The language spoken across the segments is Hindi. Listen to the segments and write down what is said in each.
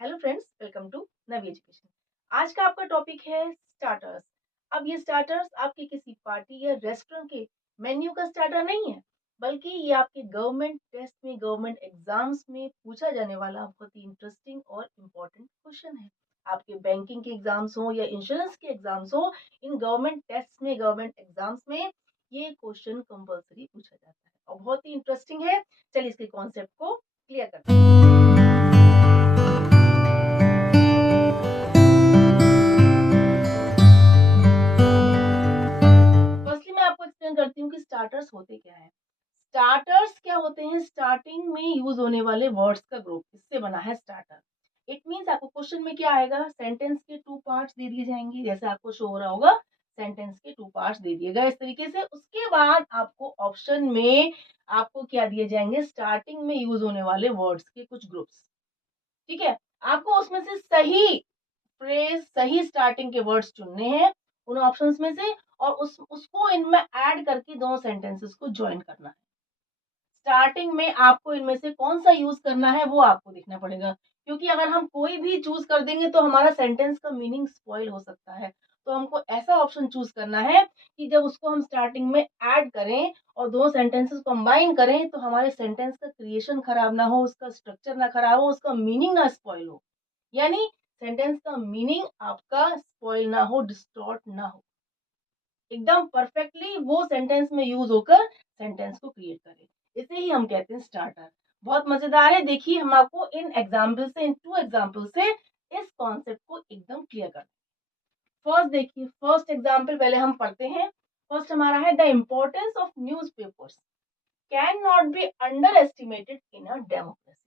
Hello friends, welcome to Navi education. आज का आपका टॉपिक है स्टार्टर्स। अब ये स्टार्टर्स आपके किसी पार्टी या रेस्टोरेंट के मेन्यू का स्टार्टर नहीं है, बल्कि ये आपके गवर्नमेंट टेस्ट में, गवर्नमेंट एग्जाम्स में पूछा जाने वाला बहुत ही इंटरेस्टिंग और इम्पोर्टेंट क्वेश्चन है। आपके बैंकिंग के एग्जाम्स हो या इंश्योरेंस के एग्जाम्स हो, इन गवर्नमेंट टेस्ट में, गवर्नमेंट एग्जाम्स में ये क्वेश्चन कंपल्सरी पूछा जाता है और बहुत ही इंटरेस्टिंग है। चलिए इसके कॉन्सेप्ट को क्लियर करते हैं। फर्स्टली मैं आपको एक्सप्लेन करती हूँ कि स्टार्टर्स होते क्या हैं। स्टार्टर्स क्या होते हैं? स्टार्टिंग में यूज होने वाले वर्ड्स का ग्रुप, इससे बना है स्टार्टर। इट मींस आपको क्वेश्चन में क्या आएगा, सेंटेंस के टू पार्ट्स दे दिए जाएंगे, जैसे आपको शो हो रहा होगा सेंटेंस के टू पार्ट्स दे दिए गए इस तरीके से। उसके बाद आपको ऑप्शन में आपको क्या दिए जाएंगे, स्टार्टिंग में यूज होने वाले वर्ड्स के कुछ ग्रुप्स। ठीक है, आपको उसमें से सही फ्रेज, सही स्टार्टिंग के वर्ड्स चुनने हैं उन ऑप्शंस में से, और उसको इनमें ऐड करके दो सेंटेंसेस को ज्वाइन करना है। स्टार्टिंग में आपको इनमें से कौन सा यूज करना है वो आपको देखना पड़ेगा, क्योंकि अगर हम कोई भी चूज कर देंगे तो हमारा सेंटेंस का मीनिंग स्पॉइल हो सकता है। तो हमको ऐसा ऑप्शन चूज करना है कि जब उसको हम स्टार्टिंग में ऐड करें और दो सेंटेंसेस कंबाइन करें तो हमारे सेंटेंस का क्रिएशन खराब ना हो, उसका स्ट्रक्चर ना खराब हो, उसका मीनिंग ना स्पॉइल हो। यानी सेंटेंस का मीनिंग आपका स्पॉइल ना हो, डिस्टॉर्ट ना हो, एकदम परफेक्टली वो सेंटेंस में यूज होकर सेंटेंस को क्रिएट करे। इसे ही हम कहते हैं स्टार्टर। बहुत मजेदार है। देखिए, हम आपको इन एग्जाम्पल से, इन टू एग्जाम्पल से इस कॉन्सेप्ट को एकदम क्लियर करते हैं। फर्स्ट देखिए, फर्स्ट एग्जाम्पल पहले हम पढ़ते हैं। फर्स्ट हमारा है, the importance of news papers can not be underestimated in a democracy.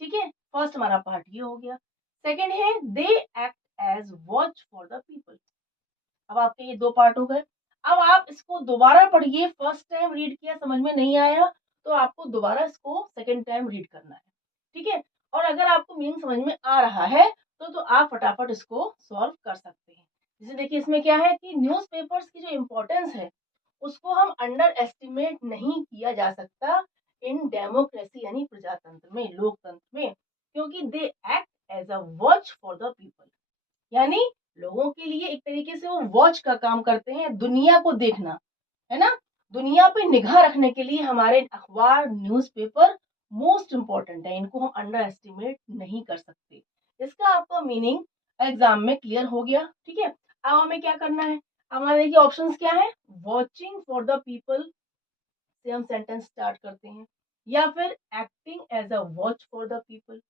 ठीक है, फर्स्ट हमारा पार्ट ये हो गया। सेकेंड है, they act as watch for the people. अब आपके ये दो पार्ट हो गए। अब आप इसको दोबारा पढ़िए। फर्स्ट टाइम रीड किया, समझ में नहीं आया तो आपको दोबारा इसको सेकेंड टाइम रीड करना है। ठीक है, और अगर आपको मीनिंग समझ में आ रहा है तो आप फटाफट इसको सॉल्व कर सकते हैं। जैसे देखिए, इसमें क्या है कि न्यूज़पेपर्स की जो इम्पोर्टेंस है उसको हम अंडर एस्टिमेट नहीं किया जा सकता इन डेमोक्रेसी, यानी प्रजातंत्र में, लोकतंत्र में, क्योंकि they act as a watch for the people. यानी लोगों के लिए एक तरीके से वो वॉच का काम करते हैं, दुनिया को देखना, है ना। दुनिया पे निगाह रखने के लिए हमारे अखबार, न्यूज़पेपर मोस्ट इंपॉर्टेंट है, इनको हम अंडर एस्टिमेट नहीं कर सकते। इसका आपका मीनिंग एग्जाम में क्लियर हो गया। ठीक है, अब हमें क्या करना है, हमारे देखिए ऑप्शंस क्या है, वॉचिंग फॉर द पीपल से हम सेंटेंस स्टार्ट करते हैं, या फिर acting as a watch for the people,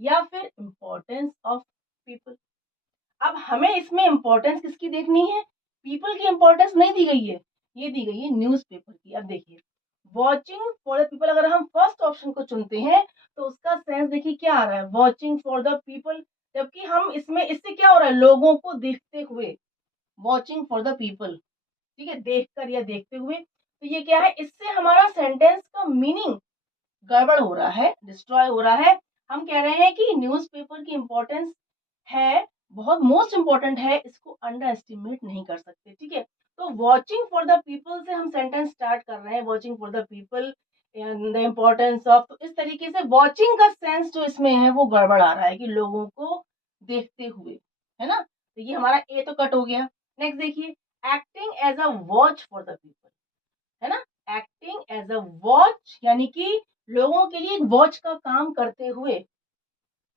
या फिर इंपॉर्टेंस ऑफ पीपल। अब हमें इसमें इंपॉर्टेंस किसकी देखनी है, पीपल की इंपॉर्टेंस नहीं दी गई है, ये दी गई है न्यूज़पेपर की। अब देखिए, वॉचिंग फॉर द पीपल अगर हम फर्स्ट ऑप्शन को चुनते हैं तो उसका सेंस देखिए क्या आ रहा है, वॉचिंग फॉर द पीपल। जबकि हम इसमें, इससे क्या हो रहा है, लोगों को देखते हुए, वॉचिंग फॉर द पीपल। ठीक है, देखकर या देखते हुए, तो ये क्या है, इससे हमारा सेंटेंस का मीनिंग गड़बड़ हो रहा है, डिस्ट्रॉय हो रहा है। हम कह रहे हैं कि न्यूज़पेपर की इंपॉर्टेंस है, बहुत मोस्ट इंपॉर्टेंट है, इसको अंडर एस्टिमेट नहीं कर सकते। ठीक है, तो वॉचिंग फॉर द पीपल से हम सेंटेंस स्टार्ट कर रहे हैं, watching for the people and the importance of, तो इस तरीके से वॉचिंग का सेंस जो इसमें है वो गड़बड़ आ रहा है कि लोगों को देखते हुए, है ना। तो ये हमारा ए तो कट हो गया। नेक्स्ट देखिए, acting as a watch for the people, है ना। एक्टिंग एज अ वॉच यानी कि लोगों के लिए एक वॉच का काम करते हुए,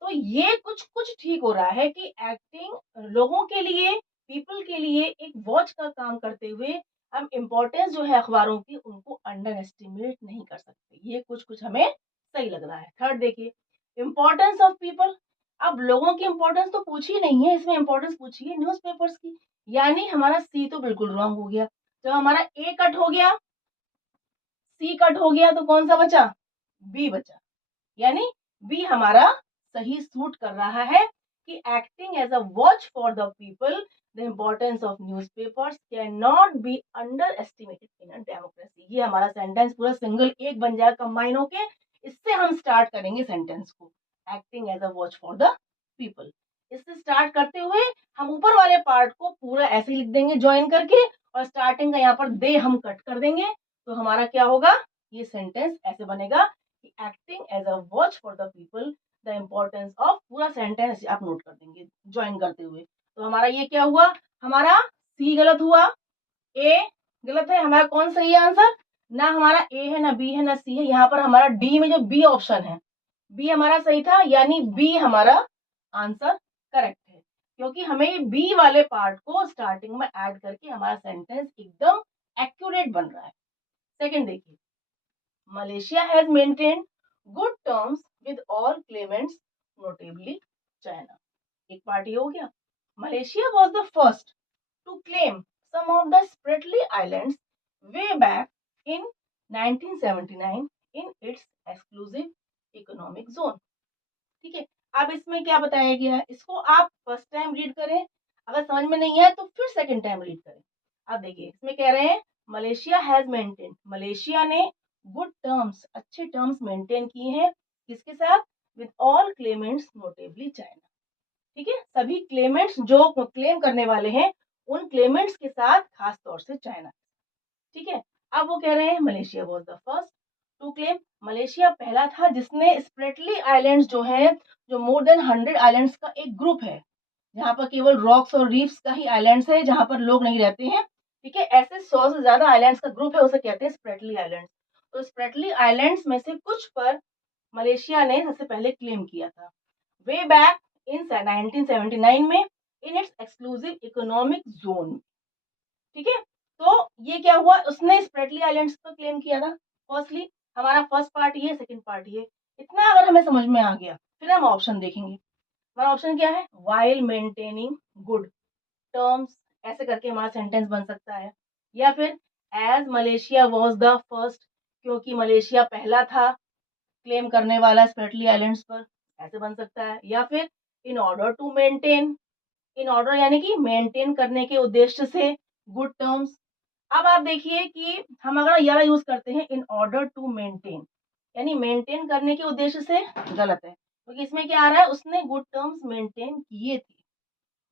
तो ये कुछ कुछ ठीक हो रहा है कि एक्टिंग लोगों के लिए, पीपल के लिए एक वॉच का काम करते हुए हम इम्पोर्टेंस जो है अखबारों की उनको अंडर एस्टिमेट नहीं कर सकते। ये कुछ कुछ हमें सही लग रहा है। थर्ड देखिए, इम्पोर्टेंस ऑफ पीपल। अब लोगों की इम्पोर्टेंस तो पूछी नहीं है, इसमें इम्पोर्टेंस पूछी है न्यूज़पेपर्स की, यानी हमारा सी तो बिल्कुल रॉन्ग हो गया। तो हमारा ए कट हो गया, सी कट हो गया, तो कौन सा बचा, बी बचा। यानी बी हमारा सही सूट कर रहा है कि acting as a watch for the people, the importance of newspapers can not be underestimated in a democracy. ये हमारा सेंटेंस पूरा सिंगल एक बन जाएगा कंबाइन होके। इससे हम स्टार्ट करेंगे सेंटेंस को, acting as a watch for the people. इससे स्टार्ट करते हुए हम ऊपर वाले पार्ट को पूरा ऐसे लिख देंगे ज्वाइन करके, और स्टार्टिंग का यहाँ पर दे हम कट कर देंगे। तो हमारा क्या होगा, ये सेंटेंस ऐसे बनेगा, acting as a watch for the people, the importance of, पूरा सेंटेंस आप नोट कर देंगे ज्वाइन करते हुए। तो हमारा ये क्या हुआ, हमारा सी गलत हुआ, ए गलत है, हमारा कौन सही है आंसर, ना हमारा ए है, ना बी है, ना सी है, यहाँ पर हमारा डी में जो बी ऑप्शन है, बी हमारा सही था, यानी बी हमारा आंसर करेक्ट है, क्योंकि हमें बी वाले पार्ट को स्टार्टिंग में ऐड करके हमारा सेंटेंस एकदम एक्यूरेट बन रहा है। सेकंड देखिए, Malaysia has maintained good terms with all claimants notably China. एक पार्ट ये हो गया, Malaysia was the first to claim some of the Spratly Islands way back in 1979 in its exclusive economic zone। ठीक है, अब इसमें क्या बताया गया है, इसको आप फर्स्ट टाइम रीड करें, अगर समझ में नहीं आए तो फिर सेकंड टाइम रीड करें। अब देखिए इसमें कह रहे हैं मलेशिया हैज मेंटेन, मलेशिया ने गुड टर्म्स, अच्छे टर्म्स मेंटेन किए हैं, किसके साथ, with all claimants notably China. ठीक है, सभी क्लेमेंट्स जो क्लेम करने वाले हैं उन क्लेमेंट्स के साथ, खास तौर से चाइना। ठीक है, अब वो कह रहे हैं Malaysia was the first to claim, Malaysia पहला था जिसने स्प्रेटली आइलैंड्स जो है, जो मोर देन 100 आइलैंड्स का एक ग्रुप है, जहां पर केवल रॉक्स और रीफ्स का ही आइलैंड्स है, जहां पर लोग नहीं रहते हैं। ठीक है, ऐसे 100 से ज्यादा आइलैंड्स का ग्रुप है, उसे कहते हैं स्प्रेटली आइलैंड्स। तो स्प्रेटली आइलैंड्स में से कुछ पर मलेशिया ने सबसे पहले क्लेम किया था, वे बैक इन 1979 में, in its exclusive economic zone. ठीक है, तो ये क्या हुआ, उसने स्प्रेटली आइलैंड्स पर क्लेम किया था। फर्स्टली हमारा फर्स्ट पार्ट ये, सेकंड पार्ट ये, इतना अगर हमें समझ में आ गया, फिर हम ऑप्शन देखेंगे। हमारा ऑप्शन क्या है, वाइल मेंटेनिंग गुड टर्म्स, ऐसे करके हमारा सेंटेंस बन सकता है, या फिर as Malaysia was the first, क्योंकि मलेशिया पहला था क्लेम करने वाला स्प्रेटली आइलैंड्स पर, ऐसे बन सकता है, या फिर in order to maintain, in order यानी कि मेंटेन करने के उद्देश्य से गुड टर्म्स। अब आप देखिए कि हम अगर ये यूज करते हैं इन ऑर्डर टू मेंटेन, यानी मेंटेन करने के उद्देश्य से, गलत है, क्योंकि इसमें क्या आ रहा है, उसने गुड टर्म्स मेंटेन किए थे,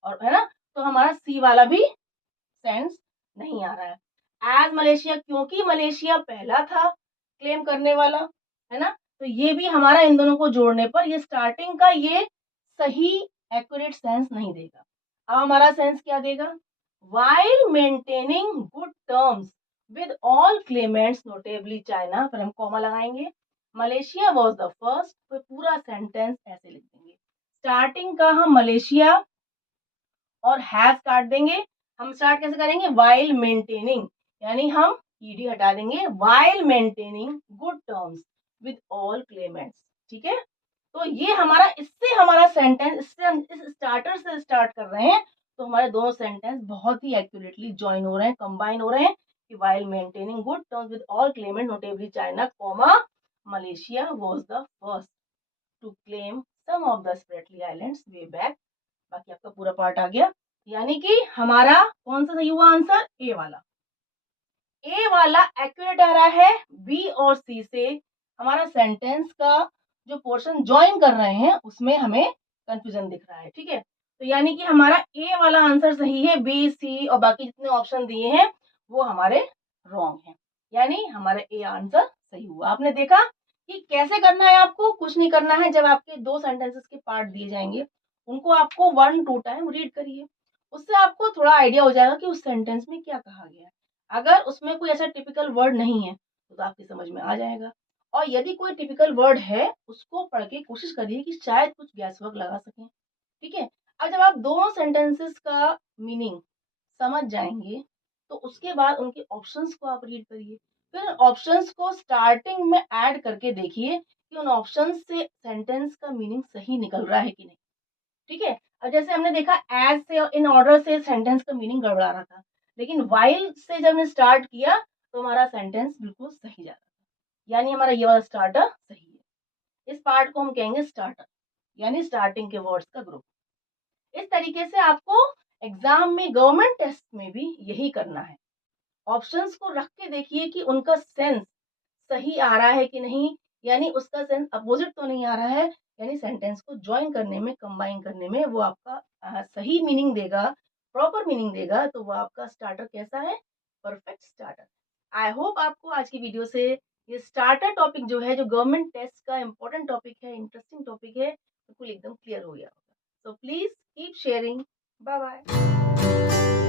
और है ना, तो हमारा सी वाला भी सेंस नहीं आ रहा है। एज मलेशिया, क्योंकि मलेशिया पहला था क्लेम करने वाला, है ना, तो ये भी हमारा इन दोनों को जोड़ने पर ये स्टार्टिंग का ये सही एक्यूरेट सेंस नहीं देगा। अब हमारा सेंस क्या देगा, while maintaining good terms with all claimants notably China, पर हम कॉमा लगाएंगे, मलेशिया was the first, तो पूरा सेंटेंस ऐसे लिख देंगे, स्टार्टिंग का हम मलेशिया और हैज काट देंगे। हम स्टार्ट कैसे करेंगे, while maintaining, यानी हम ईडी हटा देंगे, while maintaining good terms with all claimants। ठीक है, तो ये हमारा, इससे हमारा सेंटेंस, इससे हम इस स्टार्टर से स्टार्ट कर रहे हैं, तो हमारे दोनों सेंटेंस बहुत ही एक्यूरेटली ज्वाइन हो रहे हैं, कंबाइन हो रहे हैं, कि while maintaining good terms with all claimant notably China, Malaysia was the first to claim some of the Spratly Islands way back। बाकी आपका पूरा पार्ट आ गया, यानी कि हमारा कौन सा सही हुआ आंसर, ए वाला, ए वाला एक्यूरेट आ रहा है। बी और सी से हमारा सेंटेंस का जो पोर्शन ज्वाइन कर रहे हैं उसमें हमें कंफ्यूजन दिख रहा है। ठीक है, तो यानी कि हमारा ए वाला आंसर सही है, बी सी और बाकी जितने ऑप्शन दिए हैं वो हमारे रॉन्ग हैं, यानी हमारा ए आंसर सही हुआ। आपने देखा कि कैसे करना है, आपको कुछ नहीं करना है, जब आपके दो सेंटेंसेस के पार्ट दिए जाएंगे उनको आपको 1-2 टाइम रीड करिए, उससे आपको थोड़ा आइडिया हो जाएगा कि उस सेंटेंस में क्या कहा गया है। अगर उसमें कोई ऐसा टिपिकल वर्ड नहीं है तो आपकी समझ में आ जाएगा, और यदि कोई टिपिकल वर्ड है उसको पढ़ के कोशिश करिए कि शायद कुछ गैस वर्क लगा सकें। ठीक है, अब जब आप दोनों सेंटेंसेस का मीनिंग समझ जाएंगे तो उसके बाद उनके ऑप्शंस को आप रीड करिए, फिर ऑप्शंस को स्टार्टिंग में ऐड करके देखिए कि उन ऑप्शंस से सेंटेंस का मीनिंग सही निकल रहा है कि नहीं। ठीक है, और जैसे हमने देखा एज से और इन ऑर्डर से सेंटेंस का मीनिंग गड़बड़ा रहा था, लेकिन वाइल से जब हमने स्टार्ट किया तो हमारा सेंटेंस बिल्कुल सही जा रहा था, यानी हमारा ये वाला स्टार्टर सही है। इस पार्ट को हम कहेंगे स्टार्टर, यानी स्टार्टिंग के वर्ड्स का ग्रुप। इस तरीके से आपको एग्जाम में, गवर्नमेंट टेस्ट में भी यही करना है, ऑप्शंस को रख के देखिए कि उनका सेंस सही आ रहा है कि नहीं, यानी उसका सेंस अपोजिट तो नहीं आ रहा है, यानी सेंटेंस को ज्वाइन करने में, कंबाइन करने में वो आपका सही मीनिंग देगा, प्रॉपर मीनिंग देगा, तो वो आपका स्टार्टर कैसा है, परफेक्ट स्टार्टर। आई होप आपको आज की वीडियो से ये स्टार्टर टॉपिक जो है, जो गवर्नमेंट टेस्ट का इम्पोर्टेंट टॉपिक है, इंटरेस्टिंग टॉपिक है, बिल्कुल एकदम क्लियर हो गया होगा। So please keep sharing. Bye bye.